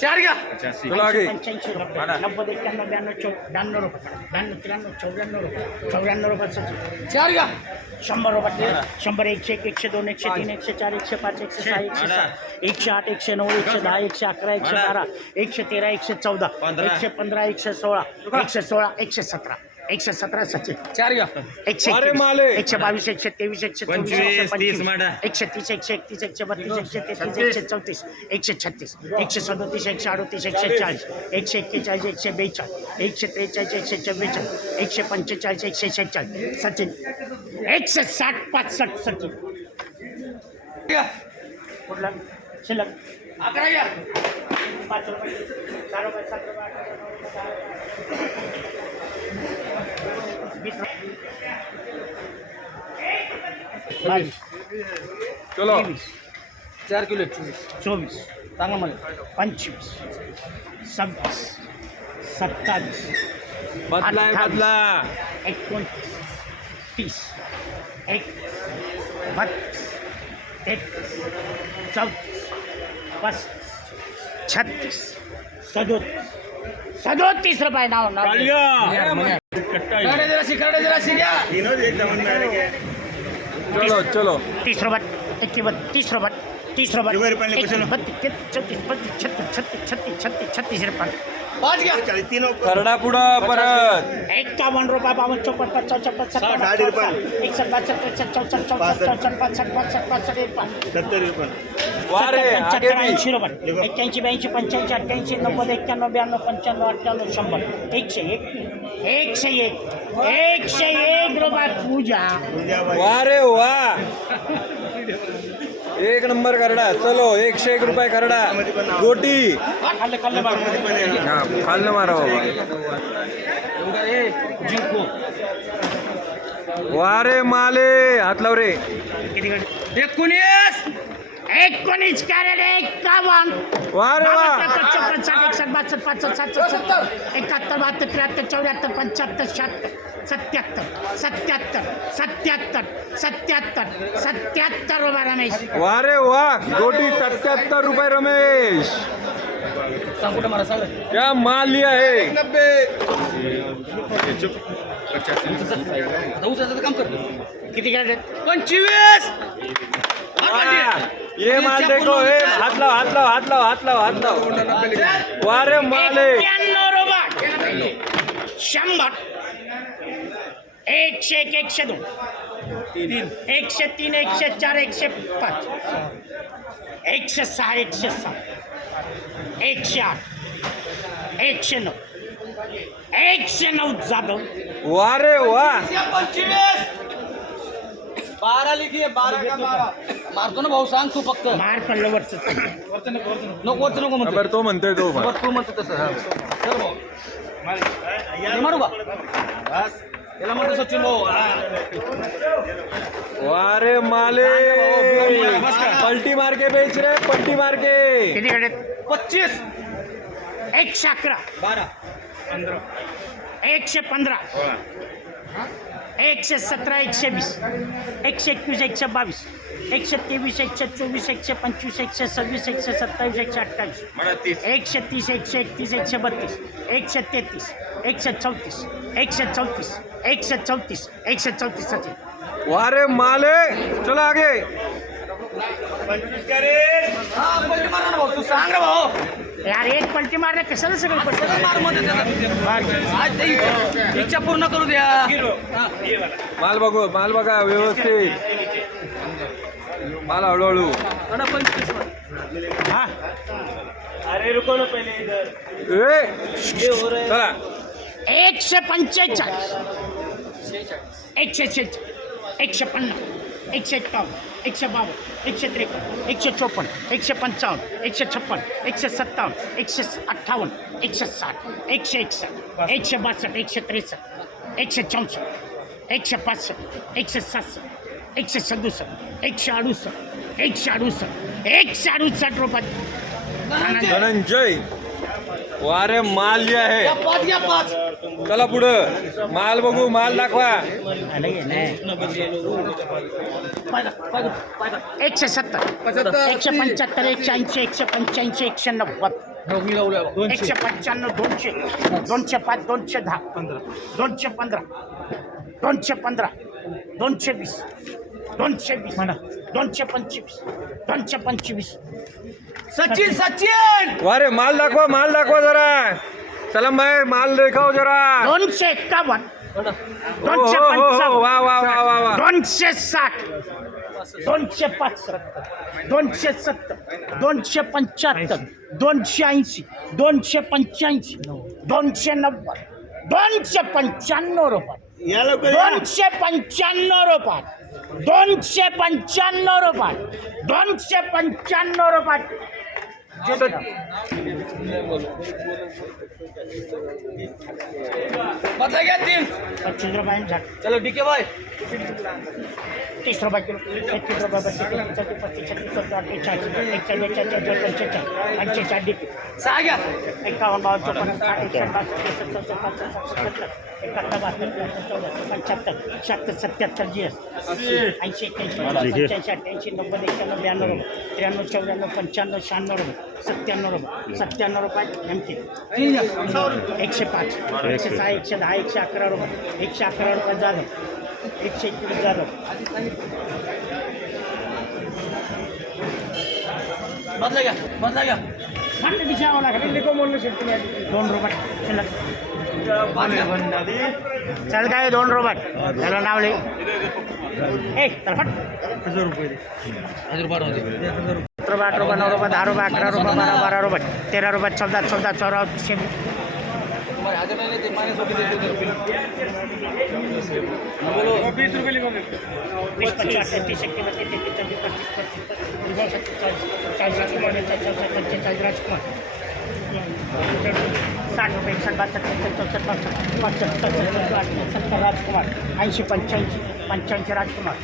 चार घ्या. चलो आगे. पंच्याऐंशी रुपये. नव्वद एक्क्याण्णव ब्याण्णव चौ ब्याण्णव रुपये ब्याण्णव त्र्याण्णव चौऱ्याण्णव रुपये. चौऱ्याण्णव रुपये सचिन. चार घ्या. शंभर रुपये शंभर एकशे एक एकशे दोन एकशे तीन एकशे चार एकशे पाच एकशे सहा एकशे सात एकशे आठ एकशे नऊ एकशे दहा एकशे अकरा एकशे बारा एकशे तेरा एकशे चौदा एकशे पंधरा एकशे सोळा एकशे सोळा एकशे सतरा. एकशे सतरा सचिन चार घ्या. एकशे अरे माले. एकशे बावीस एकशे तेवीस एकशे चोवीस एकशे पंचवीस, तीस पंचवीस मांडा. एकशे तीस एकशे एकतीस एकशे बत्तीस एकशे तेहतीस एकशे चौतीस एकशे छत्तीस एकशे सदोतीस एकशे अडोतीस एकशे चाळीस एकशे एक्केचाळीस एकशे बेचाळीस एकशे त्रेचाळीस एकशे चव्वेचाळीस एकशे पंचेचाळीस एकशे शेहेचाळीस. सचिन. एकशे साठ पासष्ट सचिन. घ्या. कुठला? शिल्लक. अकरा घ्या. पाच रुपये सहा रुपये सात रुपये आठ रुपये नऊ रुपये दहा रुपये. वीस रुपये बावीस चलो. चार किलो चोवीस. चोवीस. सांगा मला पंचवीस. सव्वीस. सत्तावीस. बदला बदला. एकोणतीस. तीस. एक बत्तीस. तेहतीस चौतीस. पस्तीस. छत्तीस। सदोतीस। सदोतीस रुपये नाव चलो चलो। तीस रुपये एक्कीवन तीस रुपये तीस रुपये बत्तीस पस्तीस छत्तीस छत्तीस छत्तीस छत्तीस छत्तीस रुपये। पाच घ्या. करडा पुढं परत. एकावन्न रुपये बावन्न चौपन्न पाच चौपन्न सत्तर एकसष्ट बासष्ट त्रेसष्ट चौसष्ट चौसष्ट चौसष्ट पासष्ट पासष्ट पासष्ट एकावन्न वारे आगे पंच्याहत्तर भी ऐंशी रुपये. एक्क्याऐंशी ब्याऐंशी पंच्याऐंशी अठ्ठ्याऐंशी नव्वद एक्क्याण्णव ब्याण्णव पंच्याण्णव अठ्ठ्याण्णव शंभर. एकशे एक. एकशे एक. एकशे एक रुपये पूजा. वारे वा. एक नंबर करडा चलो एकशे एक रुपये करडा गोटी. खाल्लं हा खाल्लं मारा बाबा. वारे माले हात लाव रे. कोणी एकोणीस कॅरेट एकावन्न. वारे वा. चौपन्न साठ एकसष्ट बासष्ट पासष्ट सातशे सत्तर एकाहत्तर बहात्तर त्र्याहत्तर चौऱ्याहत्तर पंच्याहत्तर शहात्तर सत्याहत्तर सत्याहत्तर सत्याहत्तर सत्याहत्तर सत्याहत्तर रुपये रमेश. वारे वा. गोटी सत्याहत्तर रुपये रमेश. क्या माल लिया है कर. किती कॅरेट? पंचवीस. ये माल देखो हे हात लाव हात लाव हात लाव हात लाव हात लाव. वारे माले शंभर. एकशे एक एकशे दोन. एकशे तीन एकशे चार एकशे पाच. एकशे सहा एकशे सात. एकशे आठ. एकशे नऊ. एकशे नऊ जाधव. वारे वा. बारा लिखी बारा का बारा? मारतो ना भाऊ सांग तू फक्त. बाहेर पडलं वरचं. नको वरचं नको. म्हणतो बरं तो म्हणतोय तो पण. वर तू म्हणतो तसं हा. चल भाऊ. हे मारू का बस. याला म्हणतो सचिन भाऊ. हा. वारे माले. पलटी मार के बेच रे पलटी मार के. किती कडे पच्चीस. एकशे अकरा. बारा. एकशे पंधरा. एकशे सतरा एकशे वीस एकशे एकवीस एकशे बावीस एकशे तेवीस एकशे चोवीस एकशे पंचवीस एकशे सव्वीस एकशे सत्तावीस एकशे अठ्ठावीस एकशे तीस एकशे एकतीस एकशे बत्तीस एकशे तेहतीस एकशे चौतीस एकशे चौतीस एकशे चौतीस एकशे चौतीस सचिन वारे माले चलो आगे. भाऊ तू सांग भाऊ. यार एक पलटी मारले कशाला सगळे पलटी? मारमध्ये इच्छा- इच्छा पूर्ण करू द्या. हा. माल बघू माल बघा व्यवस्थित. माल हळूहळू. आणि पंचवीस वर. हा. ए चला. एकशे पंचेचाळीस. एकशे एकशे पन्नास. एकशे एकावन्न एकशे बावन्न एकशे त्रेपन्न एकशे चोपन्न एकशे पंचावन्न एकशे छप्पन्न एकशे सत्तावन्न एकशे अठ्ठावन्न एकशे साठ एकशे एकसष्ट एकशे बासष्ट एकशे त्रेसष्ट एकशे चौसष्ट एकशे पासष्ट एकशे सातसष्ट एकशे सदुसष्ट एकशे अडुसष्ट एकशे अडुसष्ट एकशे अडुसष्ट रुपये धनंजय वारे माल लिया या है पाच घ्या पाच चला पुढं. माल बघू माल दाखवा. एकशे सत्तर. एकशे पंच्याहत्तर एकशे ऐंशी एकशे पंच्याऐंशी एकशे नव्वद. एकशे पंच्याण्णव दोनशे. दोनशे पाच दोनशे दहा. दोनशे पंधरा. दोनशे पंधरा. दोनशे वीस. दोनशे वीस. दोनशे पंचवीस. दोनशे पंचवीस. सचिन सचिन! वारे माल दाखवा माल दाखवा जरा. सलम भाई माल देखाव जरा दोनशे एक्कावन्न हो, दोनशे हो, हो, हो, वा वा वा वा वा दोनशे साठ दोनशे पासष्ट दोनशे सत्तर दोनशे पंच्याहत्तर दोनशे ऐंशी दोनशे पंच्याऐंशी दोनशे नव्वद दोनशे पंच्याण्णव रुपये दोनशे पंच्याण्णव रुपये दोनशे पंच्याण्णव रुपये दोनशे पंच्याण्णव रुपये बदला घ्या तीन पच्चीस रुपये झाड चलो डीके भाई तीस रुपये किलो एकतीस रुपये बत्तीस छत्तीस पस्तीस छत्तीस सत्तर अठ्ठेचाळीस एकचाळीस बेचाळीस पंचेचाळीस पंचेचाळीस डीपी. सहा घ्या एकावन्न बावन्न चौपन्न साठ एकसष्ट बासष्ट चौसष्ट पासष्ट सत्तर एकाहत्तर बहात्तर त्र्याहत्तर चौदा पंच्याहत्तर शहात्तर सत्याहत्तर जी एस ऐंशी एक्क्याऐंशी पंच्याऐंशी अठ्ठ्याऐंशी नव्वद एक्क्याण्णव ब्याण्णव रुपये त्र्याण्णव चौऱ्याण्णव पंच्याण्णव शहाण्णव रुपये सत्त्याण्णव रुपये सत्त्याण्णव रुपये एम टी एकशे पाच एकशे सहा एकशे दहा एकशे अकरा रुपये एकशे अकरा रुपये जाधव एकशे एकवीस जाधव बदला घ्या बदला घ्या. म्हणलं दिशावं लागेल. दोन रुपये शिल्लक चल काय दोन रुपये त्याला नाव लिह ए चल फट. हजार रुपये रुपये आठ रुपये नऊ रुपये दहा रुपये अकरा रुपये बारा बारा रुपये तेरा रुपये चौदा चौदा बीस रुपये बत्तीस पंचेचाळीस राजकुमार साठ रुपये पासष्ट सत्तर सत्तर राजकुमार ऐंशी पंच्याऐंशी पंच्याऐंशी राजकुमार